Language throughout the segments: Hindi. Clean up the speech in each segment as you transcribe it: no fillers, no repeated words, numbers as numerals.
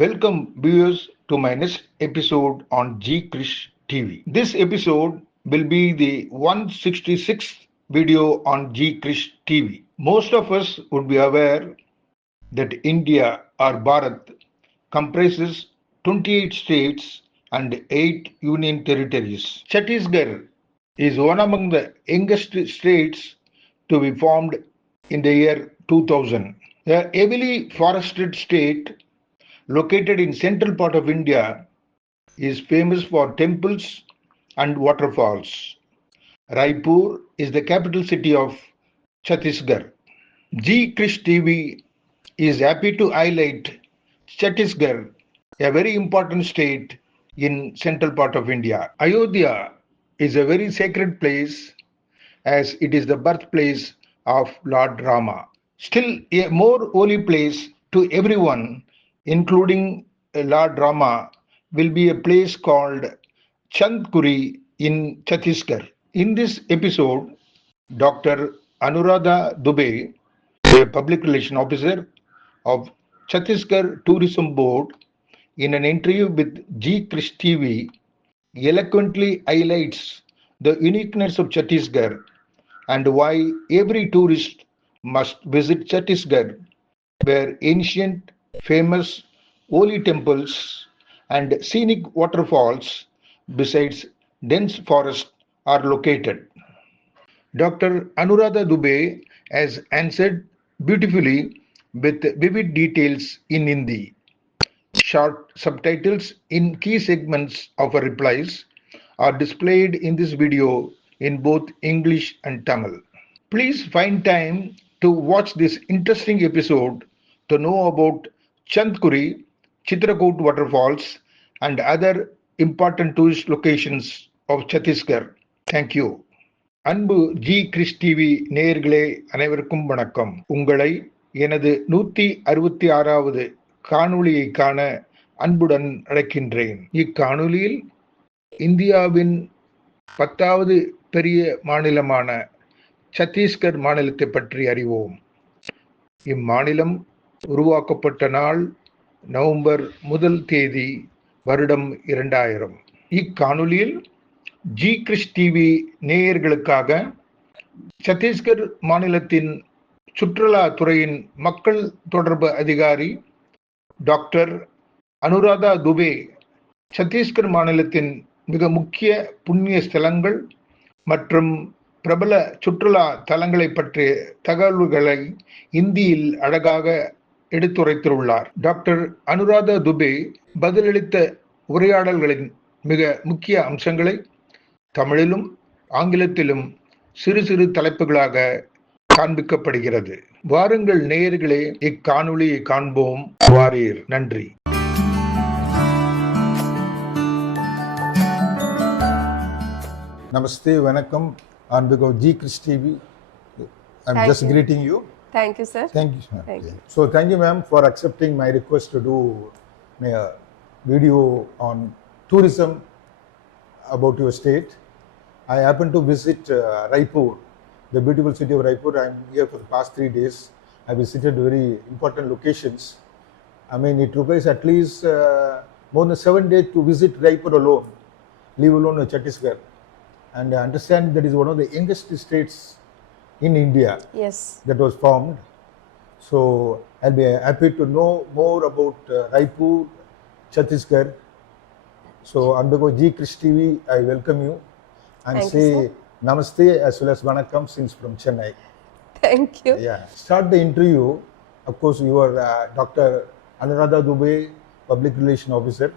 Welcome viewers to my next episode on G Krish TV. This episode will be the 166th video on G Krish TV. Most of us would be aware that India or Bharat comprises 28 states and 8 union territories. Chhattisgarh is one among the youngest states to be formed in the year 2000. A heavily forested state located in central part of India is famous for temples and waterfalls. Raipur is the capital city of Chhattisgarh. G Krish TV is happy to highlight Chhattisgarh, a very important state in central part of India. Ayodhya is a very sacred place as it is the birthplace of Lord Rama. Still a more holy place to everyone, including Lord Rama, will be a place called Chandkuri in Chhattisgarh. In this episode, Dr. Anuradha Dubey, a public relation officer of Chhattisgarh Tourism Board, in an interview with G Krish TV, eloquently highlights the uniqueness of Chhattisgarh and why every tourist must visit Chhattisgarh, where ancient, famous, holy temples and scenic waterfalls, besides dense forests, are located. Dr. Anuradha Dubey has answered beautifully with vivid details in Hindi. Short subtitles in key segments of her replies are displayed in this video in both English and Tamil. Please find time to watch this interesting episode to know about Chandkuri, Chitrakoot waterfalls, and other important tourist locations of Chhattisgarh. Thank you. அன்பு ஜி கிறிஸ் டிவி நேயர்களே அனைவருக்கும் வணக்கம். உங்களை எனது 166வது காணொளியை காண அன்புடன் அழைக்கின்றேன். இக்காணொளியில் இந்தியாவின் 10வது பெரிய மாநிலமான சத்தீஸ்கர் மாநிலத்தை பற்றி அறிவோம். இம்மாநிலம் உருவாக்கப்பட்ட நாள் நவம்பர் 1 தேதி வருடம் 2000. இக்காணொளியில் ஜி கிறிஸ் டிவி நேயர்களுக்காக சத்தீஸ்கர் மாநிலத்தின் சுற்றுலா துறையின் மக்கள் தொடர்பு அதிகாரி டாக்டர் அனுராதா துபே சத்தீஸ்கர் மாநிலத்தின் மிக முக்கிய புண்ணிய ஸ்தலங்கள் மற்றும் பிரபல சுற்றுலா தலங்களை பற்றிய தகவல்களை இந்தியில் அழகாக எடுத்துரைத்துள்ளார். டாக்டர் அனுராதா துபே பதிலளித்த உரையாடல்களின் மிக முக்கிய அம்சங்களை தமிழிலும் ஆங்கிலத்திலும் சிறு சிறு தலைப்புகளாக காண்பிக்கப்படுகிறது. வாருங்கள் நேயர்களே, இக்காணொளியை காண்போம். வாரீர். நன்றி. Namaste, Vanakkam. On behalf of G Krish TV, I'm just greeting you. Thank you, sir. Thank you. Thank you. So thank you, ma'am, for accepting my request to do a video on tourism about your state. I happened to visit Raipur, the beautiful city of Raipur. I'm here for the past 3 days. I visited very important locations. I mean, it requires at least more than 7 days to visit Raipur alone, leave alone Chhattisgarh. And I understand that is one of the youngest states in India. Yes. That was formed. So I'll be happy to know more about Raipur, Chhattisgarh. So on behalf of G Krish TV, I welcome you and Thank say you, Namaste as well as Vanakkam since from Chennai. Thank you. Yeah. Start the interview. Of course, you are Dr. Anuradha Dubey, Public Relation Officer,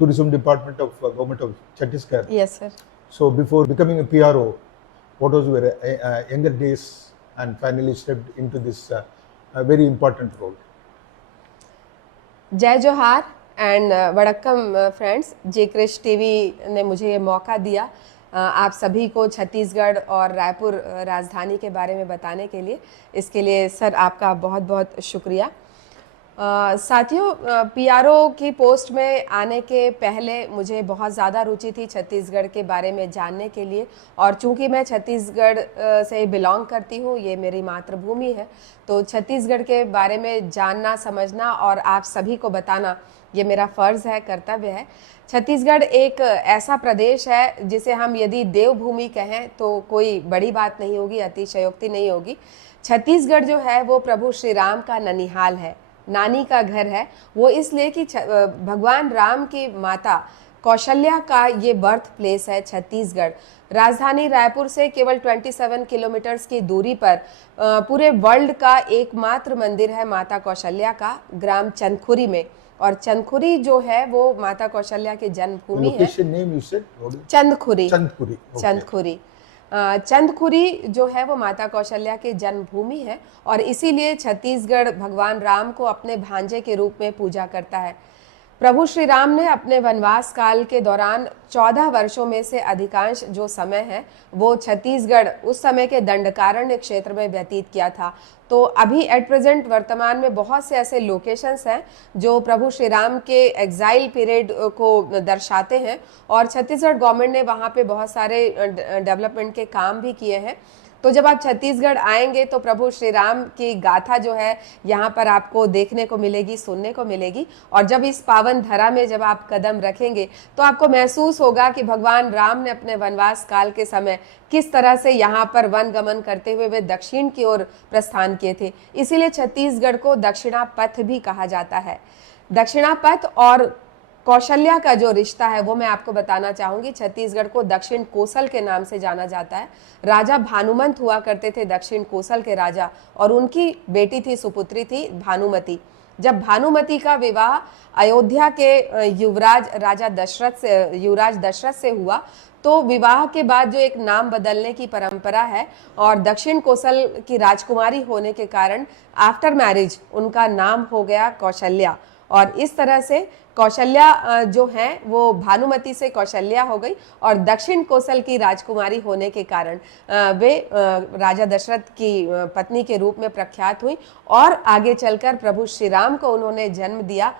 Tourism Department of Government of Chhattisgarh. Yes, sir. So before becoming a PRO, what was your younger days and finally stepped into this very important role? जय जोहार एंड वड़क्कम फ्रेंड्स. जी क्रिश टीवी ने मुझे ये मौका दिया आप सभी को छत्तीसगढ़ और रायपुर राजधानी के बारे में बताने के लिए. इसके लिए सर आपका बहुत बहुत शुक्रिया. साथियों, पीआरओ की पोस्ट में आने के पहले मुझे बहुत ज़्यादा रुचि थी छत्तीसगढ़ के बारे में जानने के लिए, और चूंकि मैं छत्तीसगढ़ से बिलोंग करती हूँ, ये मेरी मातृभूमि है, तो छत्तीसगढ़ के बारे में जानना, समझना और आप सभी को बताना ये मेरा फ़र्ज़ है, कर्तव्य है। छत्तीसगढ़ एक ऐसा प्रदेश है जिसे हम यदि देवभूमि कहें तो कोई बड़ी बात नहीं होगी, अतिशयोक्ति नहीं होगी। छत्तीसगढ़ जो है वो प्रभु श्री राम का ननिहाल है, नानी का घर है। वो इसलिए कि भगवान राम की माता कौशल्या का ये बर्थ प्लेस है छत्तीसगढ़। राजधानी रायपुर से केवल 27 किलोमीटर्स की दूरी पर पूरे वर्ल्ड का एकमात्र मंदिर है माता कौशल्या का, ग्राम चंदखुरी में। और चंदखुरी जो है वो माता कौशल्या की जन्मभूमि है। Location name you said? What is- Chandkhuri. Chandpuri. Okay. Chandkhuri. Chandkhuri जो है वो माता कौशल्या की जन्मभूमि है, और इसीलिए छत्तीसगढ़ भगवान राम को अपने भांजे के रूप में पूजा करता है। प्रभु श्री राम ने अपने वनवास काल के दौरान 14 वर्षों में से अधिकांश जो समय है वो छत्तीसगढ़, उस समय के दंडकारण्य क्षेत्र में व्यतीत किया था। तो अभी एट प्रेजेंट वर्तमान में बहुत से ऐसे लोकेशंस हैं जो प्रभु श्री राम के एग्जाइल पीरियड को दर्शाते हैं, और छत्तीसगढ़ गवर्नमेंट ने वहाँ पे बहुत सारे डेवलपमेंट के काम भी किए हैं। तो जब आप छत्तीसगढ़ आएंगे तो प्रभु श्री राम की गाथा जो है यहाँ पर आपको देखने को मिलेगी, सुनने को मिलेगी। और जब इस पावन धरा में जब आप कदम रखेंगे तो आपको महसूस होगा कि भगवान राम ने अपने वनवास काल के समय किस तरह से यहाँ पर वन गमन करते हुए वे दक्षिण की ओर प्रस्थान किए थे। इसीलिए छत्तीसगढ़ को दक्षिणापथ भी कहा जाता है। दक्षिणापथ और कौशल्या का जो रिश्ता है वो मैं आपको बताना चाहूंगी। छत्तीसगढ़ को दक्षिण कोसल के नाम से जाना जाता है। राजा भानुमंत हुआ करते थे दक्षिण कोसल के राजा, और उनकी बेटी थी, सुपुत्री थी भानुमति। जब भानुमति का विवाह अयोध्या के युवराज दशरथ से हुआ, तो विवाह के बाद जो एक नाम बदलने की परंपरा है, और दक्षिण कोसल की राजकुमारी होने के कारण आफ्टर मैरिज उनका नाम हो गया कौशल्या। और इस तरह से कौशल्या जो है वो भानुमति से कौशल्या हो गई, और दक्षिण कोसल की राजकुमारी होने के कारण वे राजा दशरथ की पत्नी के रूप में प्रख्यात हुई, और आगे चलकर प्रभु श्री राम को उन्होंने जन्म दिया।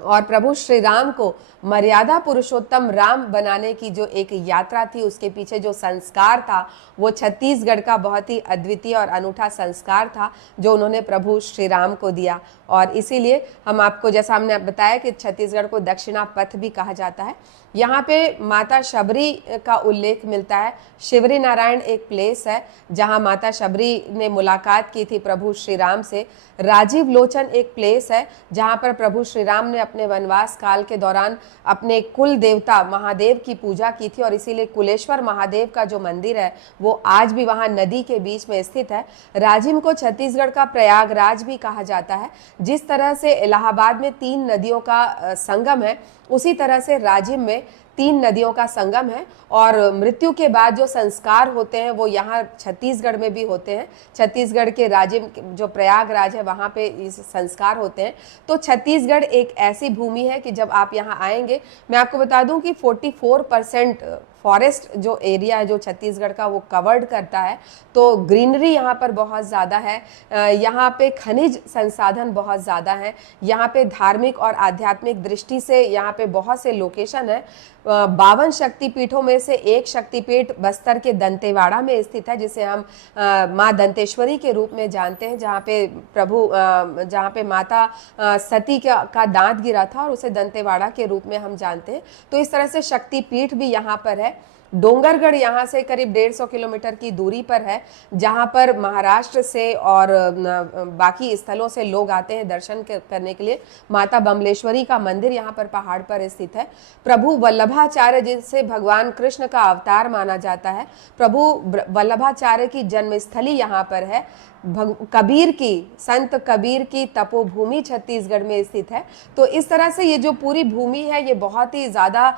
और प्रभु श्री राम को मर्यादा पुरुषोत्तम राम बनाने की जो एक यात्रा थी, उसके पीछे जो संस्कार था वो छत्तीसगढ़ का बहुत ही अद्वितीय और अनूठा संस्कार था जो उन्होंने प्रभु श्री राम को दिया। और इसीलिए हम आपको, जैसा हमने बताया कि छत्तीसगढ़ को दक्षिणापथ भी कहा जाता है। यहाँ पे माता शबरी का उल्लेख मिलता है। शिवरी नारायण एक प्लेस है जहाँ माता शबरी ने मुलाकात की थी प्रभु श्री राम से। राजीव लोचन एक प्लेस है जहाँ पर प्रभु श्री राम ने अपने वनवास काल के दौरान अपने कुल देवता महादेव की पूजा की थी, और इसीलिए कुलेश्वर महादेव का जो मंदिर है वो आज भी वहाँ नदी के बीच में स्थित है। राजिम को छत्तीसगढ़ का प्रयागराज भी कहा जाता है। जिस तरह से इलाहाबाद में 3 नदियों का संगम है, उसी तरह से राजिम में 3 नदियों का संगम है, और मृत्यु के बाद जो संस्कार होते हैं वो यहाँ छत्तीसगढ़ में भी होते हैं। छत्तीसगढ़ के राजिम जो प्रयागराज है वहाँ पे इस संस्कार होते हैं। तो छत्तीसगढ़ एक ऐसी भूमि है कि जब आप यहाँ आएंगे, मैं आपको बता दूं कि 44% फॉरेस्ट जो एरिया है जो छत्तीसगढ़ का वो कवर्ड करता है। तो ग्रीनरी यहाँ पर बहुत ज़्यादा है, यहाँ पे खनिज संसाधन बहुत ज़्यादा हैं, यहाँ पे धार्मिक और आध्यात्मिक दृष्टि से यहाँ पे बहुत से लोकेशन है। 52 शक्तिपीठों में से एक शक्तिपीठ बस्तर के दंतेवाड़ा में स्थित है, जिसे हम माँ दंतेश्वरी के रूप में जानते हैं, जहाँ पे माता सती का दांत गिरा था और उसे दंतेवाड़ा के रूप में हम जानते हैं। तो इस तरह से शक्तिपीठ भी यहाँ पर है। डोंगरगढ़ यहाँ से करीब 150 किलोमीटर की दूरी पर है, जहाँ पर महाराष्ट्र से और बाकी स्थलों से लोग आते हैं दर्शन करने के लिए। माता बमलेश्वरी का मंदिर यहाँ पर पहाड़ पर स्थित है। प्रभु वल्लभाचार्य जिसे भगवान कृष्ण का अवतार माना जाता है, प्रभु वल्लभाचार्य की जन्मस्थली यहाँ पर है। संत कबीर की तपोभूमि छत्तीसगढ़ में स्थित है। तो इस तरह से ये जो पूरी भूमि है ये बहुत ही ज़्यादा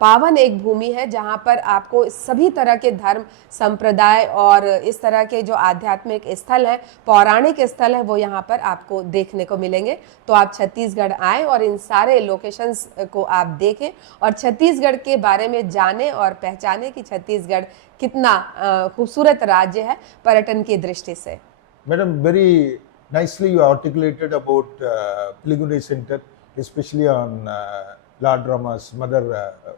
पावन एक भूमि है, जहाँ पर आपको सभी तरह के धर्म संप्रदाय और इस तरह के जो आध्यात्मिक स्थल है, पौराणिक स्थल है, वो यहाँ पर आपको देखने को मिलेंगे। तो आप छत्तीसगढ़ आएँ और इन सारे लोकेशंस को आप देखें और छत्तीसगढ़ के बारे में जानें और पहचानें कि छत्तीसगढ़ कितना खूबसूरत राज्य है पर्यटन की दृष्टि से। Madam, very nicely you articulated about pilgrimage center, especially on Lord Rama's mother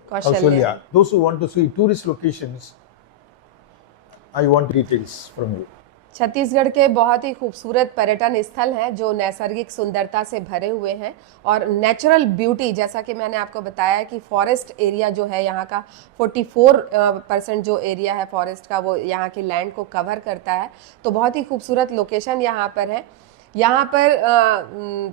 Kaushalya. Kaushalya. Those who want to see tourist locations, I want details from you. Chhattisgarh के बहुत ही खूबसूरत पर्यटन स्थल हैं जो नैसर्गिक सुंदरता से भरे हुए हैं और नेचुरल ब्यूटी, जैसा कि मैंने आपको बताया कि फॉरेस्ट एरिया जो है यहाँ का 44% जो एरिया है फॉरेस्ट का वो यहाँ की लैंड को कवर करता है। तो बहुत ही खूबसूरत लोकेशन यहाँ पर है। यहाँ पर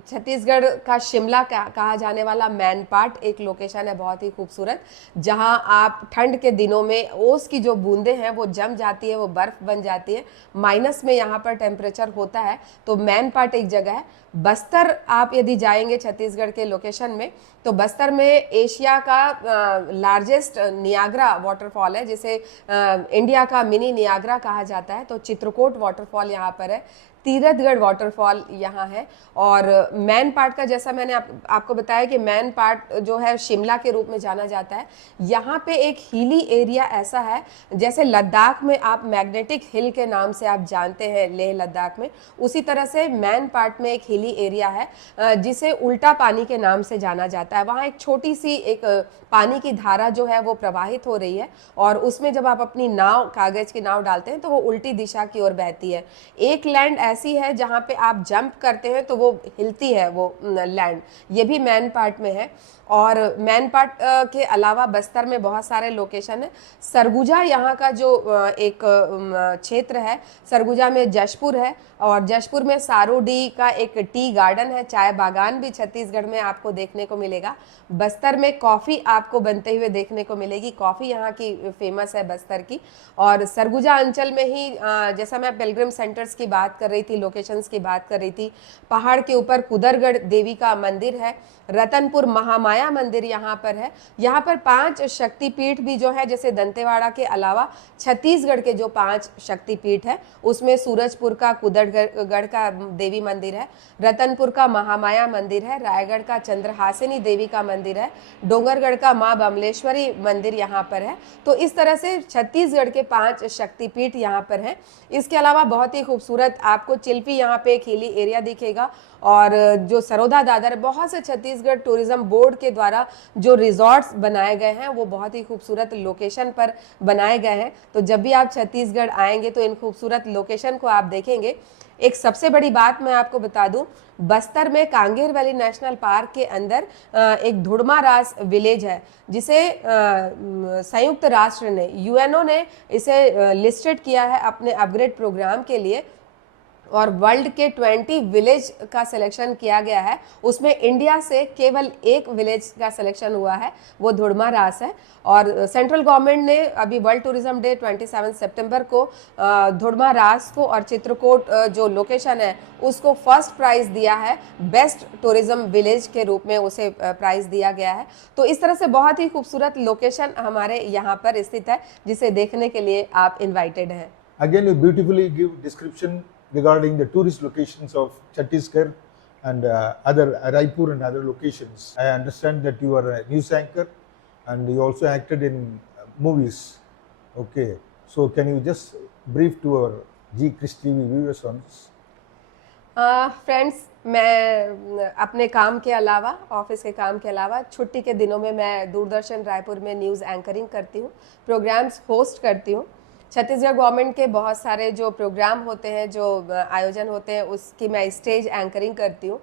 छत्तीसगढ़ का शिमला कहा जाने वाला मैनपाट एक लोकेशन है बहुत ही खूबसूरत, जहाँ आप ठंड के दिनों में ओस की जो बूंदें हैं वो जम जाती है, वो बर्फ बन जाती है, माइनस में यहाँ पर टेम्परेचर होता है। तो मैनपाट एक जगह है। बस्तर आप यदि जाएंगे छत्तीसगढ़ के लोकेशन में तो बस्तर में एशिया का लार्जेस्ट नियाग्रा वाटरफॉल है, जिसे इंडिया का मिनी नियाग्रा कहा जाता है। तो चित्रकोट वाटरफॉल यहाँ पर है, तीरथगढ़ वाटरफॉल यहाँ है। और मैन पार्ट का जैसा मैंने आपको बताया कि मैन पार्ट जो है शिमला के रूप में जाना जाता है। यहाँ पे एक हिली एरिया ऐसा है जैसे लद्दाख में आप मैग्नेटिक हिल के नाम से आप जानते हैं लेह लद्दाख में, उसी तरह से मैन पार्ट में एक हिली एरिया है जिसे उल्टा पानी के नाम से जाना जाता है। वहाँ एक छोटी सी एक पानी की धारा जो है वो प्रवाहित हो रही है और उसमें जब आप अपनी नाव, कागज की नाव डालते हैं तो वो उल्टी दिशा की ओर बहती है। एक लैंड ऐसी है जहाँ पे आप जंप करते हैं तो वो हिलती है वो लैंड, ये भी मैन पार्ट में है। और मैन पार्ट के अलावा बस्तर में बहुत सारे लोकेशन है। सरगुजा यहाँ का जो एक क्षेत्र है, सरगुजा में जशपुर है और जशपुर में सारोडी का एक टी गार्डन है, चाय बागान भी छत्तीसगढ़ में आपको देखने को मिलेगा। बस्तर में कॉफ़ी आपको बनते हुए देखने को मिलेगी, कॉफ़ी यहाँ की फेमस है बस्तर की। और सरगुजा अंचल में ही जैसा मैं पिलग्रिम सेंटर्स की बात कर रही थी, लोकेशंस की बात कर रही थी, पहाड़ के ऊपर कुदरगढ़ देवी का मंदिर है, रतनपुर महामाया मंदिर यहाँ पर है। यहाँ पर 5 शक्तिपीठ भी जो है, जैसे दंतेवाड़ा के अलावा छत्तीसगढ़ के जो 5 शक्तिपीठ है उसमें सूरजपुर का कुदरगढ़ का देवी मंदिर है, रतनपुर का महामाया मंदिर है, रायगढ़ का चंद्रहासिनी देवी का मंदिर है, डोंगरगढ़ का माँ बमलेश्वरी मंदिर यहाँ पर है। तो इस तरह से छत्तीसगढ़ के 5 शक्तिपीठ यहाँ पर हैं। इसके अलावा बहुत ही खूबसूरत आपको चिल्पी यहाँ पे एक हिली एरिया दिखेगा और जो सरोदा दादर, बहुत से छत्तीसगढ़ टूरिज्म बोर्ड के द्वारा जो रिजॉर्ट्स बनाए गए हैं वो बहुत ही खूबसूरत लोकेशन पर बनाए गए हैं। तो जब भी आप छत्तीसगढ़ आएंगे तो इन खूबसूरत लोकेशन को आप देखेंगे। एक सबसे बड़ी बात मैं आपको बता दूं, बस्तर में कांगेर वैली नेशनल पार्क के अंदर एक धुड़मा रास विलेज है जिसे संयुक्त राष्ट्र ने, यूएनओ ने इसे लिस्टेड किया है अपने अपग्रेड प्रोग्राम के लिए और वर्ल्ड के 20 विलेज का सिलेक्शन किया गया है। उसमें इंडिया से केवल एक विलेज का सिलेक्शन हुआ है, वो धुड़मा रास है। और सेंट्रल गवर्नमेंट ने अभी वर्ल्ड टूरिज्म डे 27 सितंबर को धुड़मा रास को और चित्रकोट जो लोकेशन है उसको फर्स्ट प्राइज दिया है, बेस्ट टूरिज्म विलेज के रूप में उसे प्राइज दिया गया है। तो इस तरह से बहुत ही खूबसूरत लोकेशन हमारे यहाँ पर स्थित है जिसे देखने के लिए आप इन्वाइटेड हैं। Again, you beautifully give description regarding the tourist locations of Chhattisgarh and other Raipur and other locations. I understand that you are a news anchor and you also acted in movies. Okay, so can you just brief to our G Krish TV viewers on this? Friends, मैं अपने काम के अलावा, ऑफिस के काम के अलावा छुट्टी के दिनों में मैं दूरदर्शन रायपुर में न्यूज़ एंकरिंग करती हूँ, प्रोग्राम्स होस्ट करती हूँ। छत्तीसगढ़ गवर्नमेंट के बहुत सारे जो प्रोग्राम होते हैं, जो आयोजन होते हैं, उसकी मैं स्टेज एंकरिंग करती हूँ।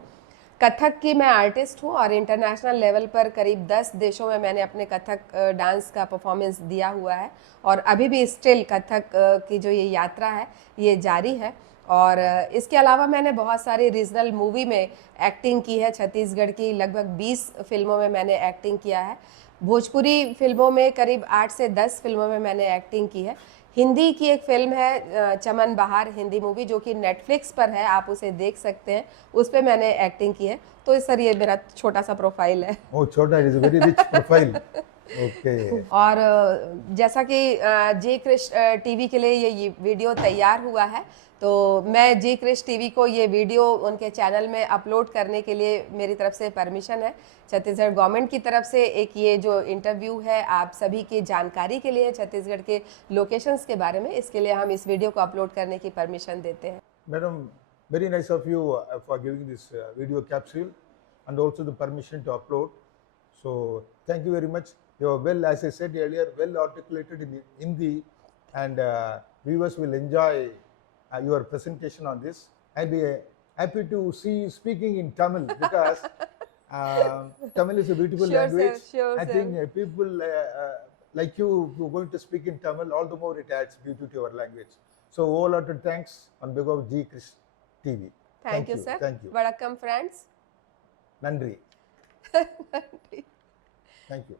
कथक की मैं आर्टिस्ट हूँ और इंटरनेशनल लेवल पर करीब 10 देशों में मैंने अपने कथक डांस का परफॉर्मेंस दिया हुआ है और अभी भी स्टिल कथक की जो ये यात्रा है ये जारी है। और इसके अलावा मैंने बहुत सारी रीजनल मूवी में एक्टिंग की है। छत्तीसगढ़ की लगभग 20 फिल्मों में मैंने एक्टिंग किया है। भोजपुरी फिल्मों में करीब 8 से 10 फिल्मों में मैंने एक्टिंग की है। हिंदी की एक फिल्म है चमन बहार, हिंदी मूवी, जो कि नेटफ्लिक्स पर है, आप उसे देख सकते हैं, उस पर मैंने एक्टिंग की है। तो इस सर ये मेरा छोटा सा प्रोफाइल है। Oh, छोटा, it is a very rich profile. Okay. और जैसा कि जी क्रिश टीवी के लिए ये वीडियो तैयार हुआ है, तो मैं जी क्रिश टीवी को ये वीडियो उनके चैनल में अपलोड करने के लिए मेरी तरफ से परमिशन है। छत्तीसगढ़ गवर्नमेंट की तरफ से एक ये जो इंटरव्यू है आप सभी की जानकारी के लिए, छत्तीसगढ़ के लोकेशंस के बारे में, इसके लिए हम इस वीडियो को अपलोड करने की परमिशन देते हैं। Madam, Very nice of you for giving this video capsule and also the permission to upload. So thank you very much. You are well, as I said earlier, well articulated in Hindi, and viewers will enjoy your presentation on this. I'll be happy to see you speaking in Tamil because Tamil is a beautiful Sure, language. sir. Sure, I sir. think people like you who are going to speak in Tamil, all the more it adds beauty to your language. So wholehearted thanks on behalf of G Krish TV. Thank you, sir. Thank you. Vanakkam, friends. Nandri. Thank you.